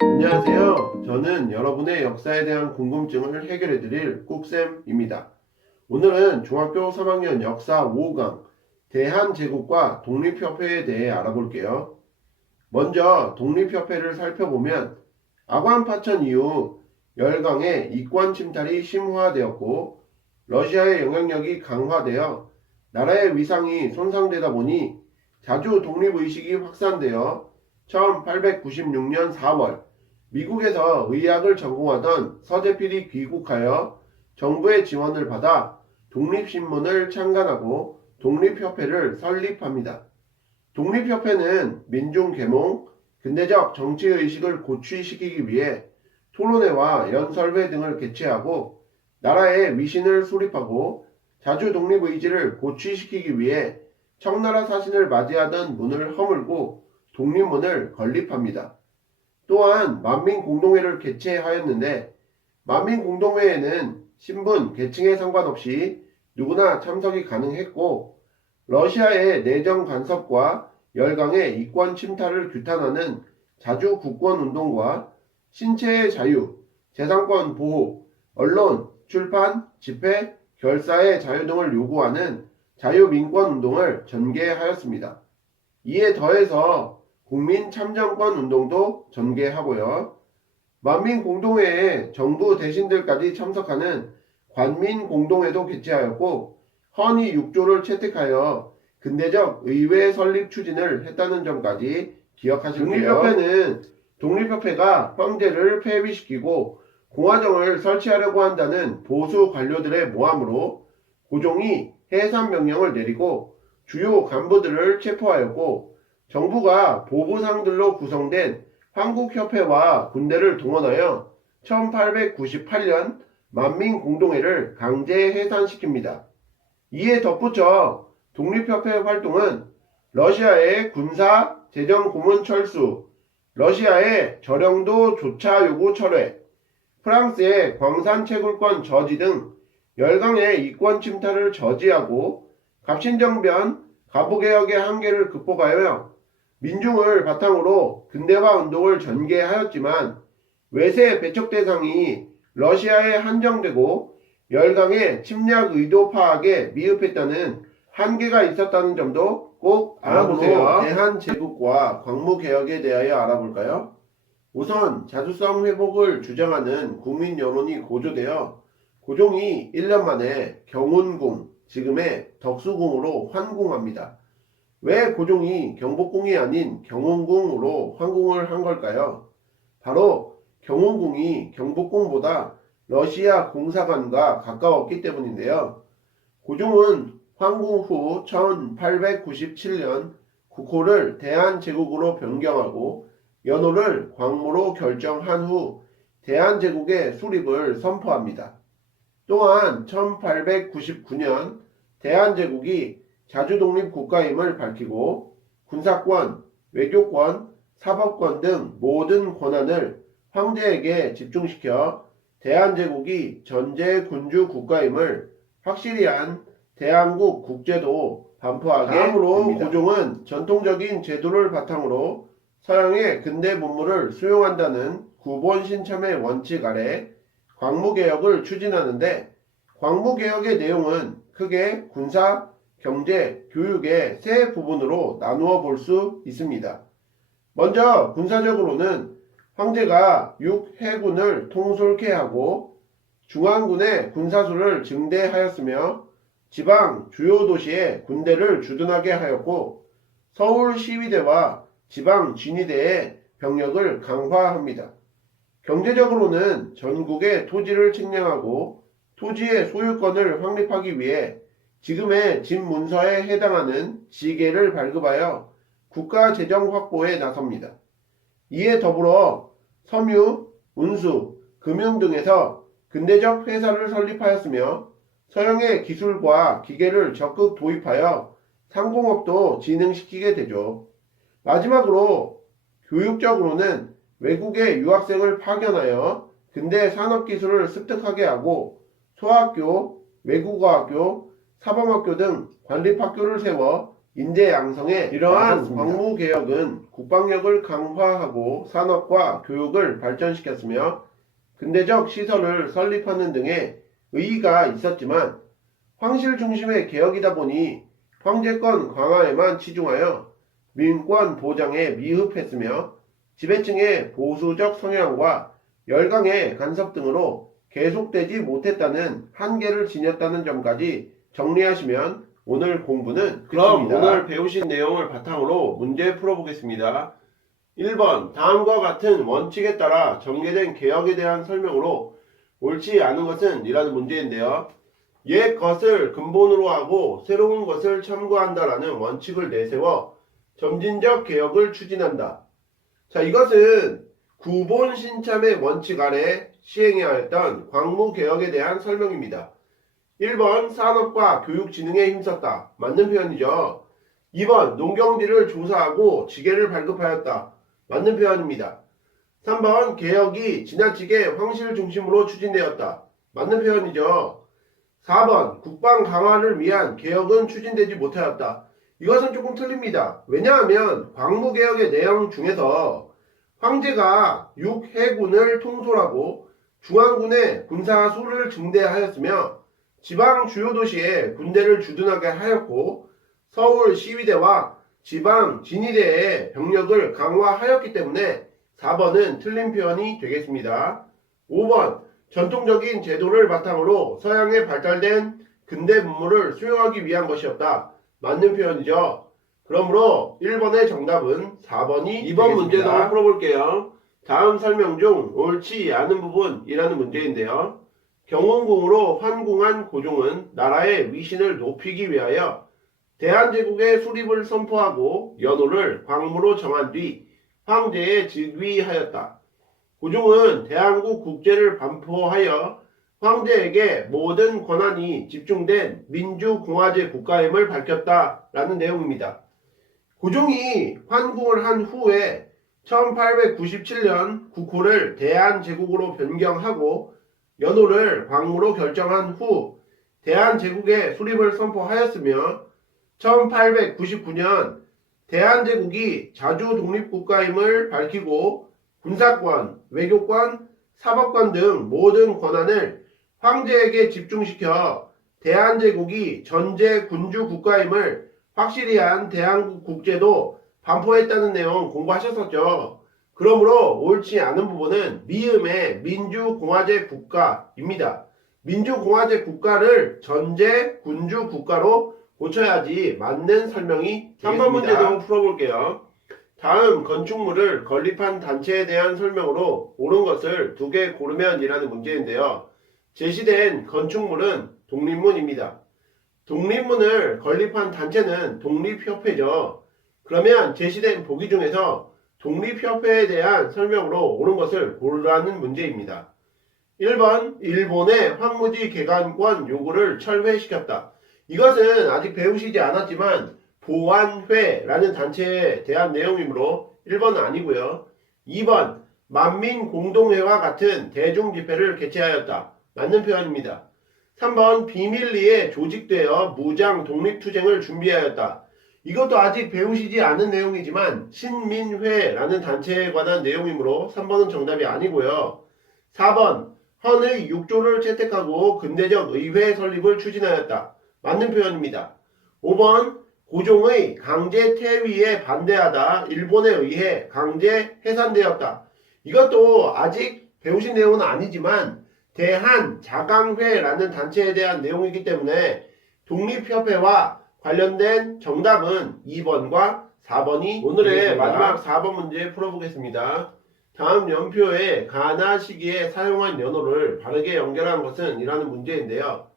안녕하세요. 저는 여러분의 역사에 대한 궁금증을 해결해 드릴 꾹쌤입니다. 오늘은 중학교 3학년 역사 5강 대한제국과 독립협회에 대해 알아볼게요. 먼저 독립협회를 살펴보면 아관 파천 이후 열강의 이권 침탈이 심화되었고 러시아의 영향력이 강화되어 나라의 위상이 손상되다 보니 자주 독립의식이 확산되어 1896년 4월 미국에서 의학을 전공하던 서재필이 귀국하여 정부의 지원을 받아 독립신문을 창간하고 독립협회를 설립합니다. 독립협회는 민중계몽, 근대적 정치의식을 고취시키기 위해 토론회와 연설회 등을 개최하고 나라의 위신을 수립하고 자주 독립의지를 고취시키기 위해 청나라 사신을 맞이하던 문을 허물고 독립문을 건립합니다. 또한 만민공동회를 개최하였는데 만민공동회에는 신분, 계층에 상관없이 누구나 참석이 가능했고 러시아의 내정 간섭과 열강의 이권 침탈을 규탄하는 자주 국권운동과 신체의 자유, 재산권 보호, 언론, 출판, 집회, 결사의 자유 등을 요구하는 자유민권운동을 전개하였습니다. 이에 더해서 국민참정권 운동도 전개하고요. 만민공동회에 정부 대신들까지 참석하는 관민공동회도 개최하였고 헌의 6조를 채택하여 근대적 의회 설립 추진을 했다는 점까지 기억하실게요. 독립협회가 황제를 폐위시키고 공화정을 설치하려고 한다는 보수 관료들의 모함으로 고종이 해산명령을 내리고 주요 간부들을 체포하였고 정부가 보부상들로 구성된 한국협회와 군대를 동원하여 1898년 만민공동회를 강제 해산시킵니다. 이에 덧붙여 독립협회 활동은 러시아의 군사, 재정 고문 철수, 러시아의 저령도 조차 요구 철회, 프랑스의 광산 채굴권 저지 등 열강의 이권 침탈을 저지하고 갑신정변, 가부개혁의 한계를 극복하여 민중을 바탕으로 근대화 운동을 전개하였지만 외세 배척 대상이 러시아에 한정되고 열강의 침략 의도 파악에 미흡했다는 한계가 있었다는 점도 꼭 알아보세요. 대한제국과 광무개혁에 대하여 알아볼까요? 우선 자주성 회복을 주장하는 국민 여론이 고조되어 고종이 1년 만에 경운궁, 지금의 덕수궁으로 환궁합니다. 왜 고종이 경복궁이 아닌 경운궁으로 환궁을 한 걸까요? 바로 경운궁이 경복궁보다 러시아 공사관과 가까웠기 때문인데요. 고종은 환궁 후 1897년 국호를 대한제국으로 변경하고 연호를 광무로 결정한 후 대한제국의 수립을 선포합니다. 또한 1899년 대한제국이 자주독립국가임을 밝히고 군사권, 외교권, 사법권 등 모든 권한을 황제에게 집중시켜 대한제국이 전제군주 국가임을 확실히 한 대한국 국제도 반포하게 다음으로 됩니다. 고종은 전통적인 제도를 바탕으로 서양의 근대 문물을 수용한다는 구본신참의 원칙 아래 광무개혁을 추진하는데 광무개혁의 내용은 크게 군사, 경제, 교육의 세 부분으로 나누어 볼 수 있습니다. 먼저 군사적으로는 황제가 육해군을 통솔케 하고 중앙군의 군사수를 증대하였으며 지방 주요 도시에 군대를 주둔하게 하였고 서울 시위대와 지방 진위대의 병력을 강화합니다. 경제적으로는 전국의 토지를 측량하고 토지의 소유권을 확립하기 위해 지금의 집문서에 해당하는 지계를 발급하여 국가 재정 확보에 나섭니다. 이에 더불어 섬유, 운수, 금융 등에서 근대적 회사를 설립하였으며 서양의 기술과 기계를 적극 도입하여 상공업도 진흥시키게 되죠. 마지막으로 교육적으로는 외국의 유학생을 파견하여 근대 산업기술을 습득하게 하고 소학교, 외국어학교, 사범학교 등 관립학교를 세워 인재 양성에 이러한 광무개혁은 국방력을 강화하고 산업과 교육을 발전시켰으며 근대적 시설을 설립하는 등의 의의가 있었지만 황실 중심의 개혁이다 보니 황제권 강화에만 치중하여 민권 보장에 미흡했으며 지배층의 보수적 성향과 열강의 간섭 등으로 계속되지 못했다는 한계를 지녔다는 점까지 정리하시면 오늘 공부는 그럼 끝입니다. 오늘 배우신 내용을 바탕으로 문제 풀어보겠습니다. 1번 다음과 같은 원칙에 따라 전개된 개혁에 대한 설명으로 옳지 않은 것은 이라는 문제인데요. 옛 것을 근본으로 하고 새로운 것을 참고한다라는 원칙을 내세워 점진적 개혁을 추진한다. 자, 이것은 구본 신참의 원칙 아래 시행해야 했던 광무개혁에 대한 설명입니다. 1번 산업과 교육진흥에 힘썼다. 맞는 표현이죠. 2번 농경지를 조사하고 지계를 발급하였다. 맞는 표현입니다. 3번 개혁이 지나치게 황실 중심으로 추진되었다. 맞는 표현이죠. 4번 국방 강화를 위한 개혁은 추진되지 못하였다. 이것은 조금 틀립니다. 왜냐하면 광무개혁의 내용 중에서 황제가 육해군을 통솔하고 중앙군의 군사 수를 증대하였으며 지방 주요 도시에 군대를 주둔하게 하였고 서울 시위대와 지방 진위대의 병력을 강화하였기 때문에 4번은 틀린 표현이 되겠습니다. 5번 전통적인 제도를 바탕으로 서양에 발달된 근대 문물을 수용하기 위한 것이었다. 맞는 표현이죠. 그러므로 1번의 정답은 4번이 2번 문제도 한번 풀어볼게요. 다음 설명 중 옳지 않은 부분이라는 문제인데요. 경운궁으로 환궁한 고종은 나라의 위신을 높이기 위하여 대한제국의 수립을 선포하고 연호를 광무로 정한 뒤 황제에 즉위하였다. 고종은 대한국 국제를 반포하여 황제에게 모든 권한이 집중된 민주공화제 국가임을 밝혔다라는 내용입니다. 고종이 환궁을 한 후에 1897년 국호를 대한제국으로 변경하고 연호를 광무로 결정한 후 대한제국의 수립을 선포하였으며 1899년 대한제국이 자주 독립국가임을 밝히고 군사권, 외교권, 사법권 등 모든 권한을 황제에게 집중시켜 대한제국이 전제 군주 국가임을 확실히 한 대한국 국제도 반포했다는 내용 공부하셨었죠. 그러므로 옳지 않은 부분은 미음의 민주공화제 국가입니다. 민주공화제 국가를 전제 군주 국가로 고쳐야지 맞는 설명이 되겠습니다. 3번 문제도 한번 풀어볼게요. 다음 건축물을 건립한 단체에 대한 설명으로 옳은 것을 2개 고르면 이라는 문제인데요. 제시된 건축물은 독립문입니다. 독립문을 건립한 단체는 독립협회죠. 그러면 제시된 보기 중에서 독립협회에 대한 설명으로 옳은 것을 고르라는 문제입니다. 1번 일본의 황무지 개간권 요구를 철회시켰다. 이것은 아직 배우시지 않았지만 보안회라는 단체에 대한 내용이므로 1번은 아니고요. 2번 만민공동회와 같은 대중집회를 개최하였다. 맞는 표현입니다. 3번 비밀리에 조직되어 무장 독립투쟁을 준비하였다. 이것도 아직 배우시지 않은 내용이지만 신민회라는 단체에 관한 내용이므로 3번은 정답이 아니고요. 4번 헌의 6조를 채택하고 근대적 의회 설립을 추진하였다. 맞는 표현입니다. 5번 고종의 강제 퇴위에 반대하다 일본에 의해 강제 해산되었다. 이것도 아직 배우신 내용은 아니지만 대한자강회라는 단체에 대한 내용이기 때문에 독립협회와 관련된 정답은 2번과 4번이 오늘의 되겠습니다. 마지막 4번 문제 풀어보겠습니다. 다음 연표에 가나 시기에 사용한 연호를 바르게 연결한 것은 이라는 문제인데요.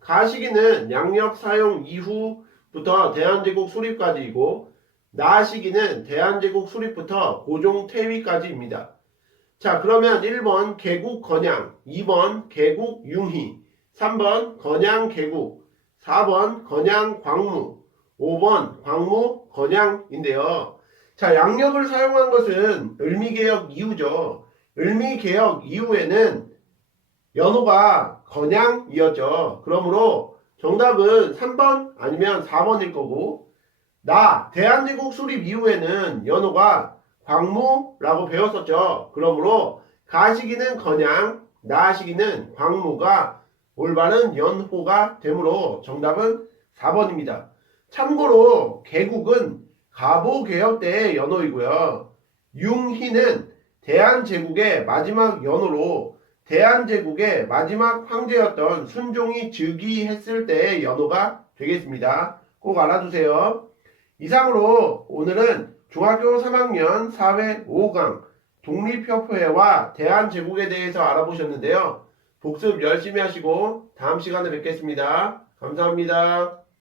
가 시기는 양력 사용 이후부터 대한제국 수립까지이고 나 시기는 대한제국 수립부터 고종 퇴위까지입니다. 자, 그러면 1번 개국 건양, 2번 개국 융희, 3번 건양 개국, 4번 건양 광무, 5번 광무 건양인데요. 자, 양력을 사용한 것은 을미개혁 이후죠. 을미개혁 이후에는 연호가 건양이었죠. 그러므로 정답은 3번 아니면 4번일 거고 대한제국 수립 이후에는 연호가 광무라고 배웠었죠. 그러므로 가시기는 건양, 나시기는 광무가 올바른 연호가 되므로 정답은 4번입니다. 참고로 개국은 가보개혁 때의 연호이고요. 융희는 대한제국의 마지막 연호로 대한제국의 마지막 황제였던 순종이 즉위했을 때의 연호가 되겠습니다. 꼭 알아두세요. 이상으로 오늘은 중학교 3학년 사회 5강 독립협회와 대한제국에 대해서 알아보셨는데요. 복습 열심히 하시고 다음 시간에 뵙겠습니다. 감사합니다.